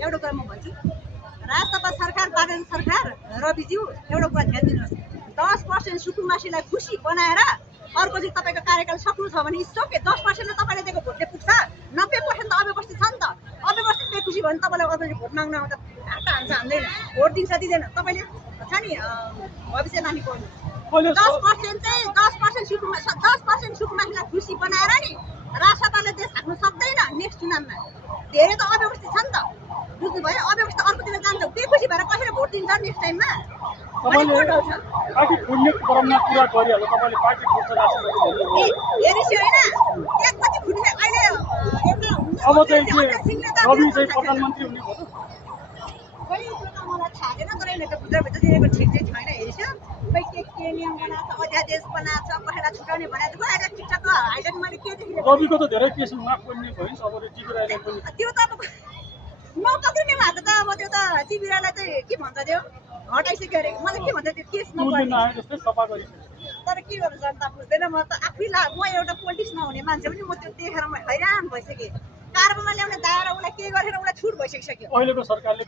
एउटा कुरा म भन्छु, राजसभा सरकार, बागन सरकार, रविज्यू एउटा कुरा ध्यान दिनुहोस्, 10% सुकुम्बासीलाई खुसी बनाएर अर्को चाहिँ तपाईँको कार्यकाल सक्नु छ भने इस्टोके 10%ले तपाईँले दिएको भोटले पुग्छ। 90% त अव्यवस्थित छ नि त। अव्यवस्थित बेखुसी भयो भने तपाईँलाई अरूले भोट माग्न आउँदा हात हान्छ हान्दैन, भोट दिन्छ दिँदैन, तपाईँले छ नि भविष्य माथि पर्नु। 10% चाहिँ 10% सुकुम्बासीलाई खुसी बनाएर नि राजसभाले देश हाक्नु सक्दैन नेक्स्ट चुनावमा। धेरै त अव्यवस्थित छ नि त, बुझ्नुभयो? अव्यवस्था अर्कोतिर जान्छ, बेखुसी भएर कसरी भोट दिन्छ नेक्स्ट टाइममा? पार्टी फुट्ने क्रममा कुरा गरिहाल्यो, तपाईँले पार्टी फुट्छ हेरिस होइन एकपछि फुट्ने अहिले एउटा अब चाहिँ रवि चाहिँ प्रधानमन्त्री हुने भयो त? खोइ त्यो त मलाई थाहा छैन, तर यसले त भित्रभित्र दिएको ठिक चाहिँ छैन। हेरिस खै के नियम बनाएको छ, अध्यादेश बनाएको छ, कसैलाई छुटाउने भनेको थियो। अहिले टिकटकको हाइलाइट मैले के देखेँ, रविको त धेरै केस माफ गर्ने भयो नि, अब टिबिरालाई पनि त्यो त अब नपक्रिने भएको त अब त्यो त टिबिरालाई चाहिँ के भन्छ त्यो हटाइसक्यो अरे। मलाई के भन्छ त्यो केस नपर्ने जस्तै सफा गरि। तर के गर्नु जनता बुझ्दैन। म त आफैलाई म एउटा पोलिटिक्स नहुने मान्छे पनि म त्यो देखेर म हैरान भइसकेँ। कारबारमा ल्याउने दाएर उसलाई के गरेर उसलाई छुट भइसकिसक्यो अहिलेको सरकारले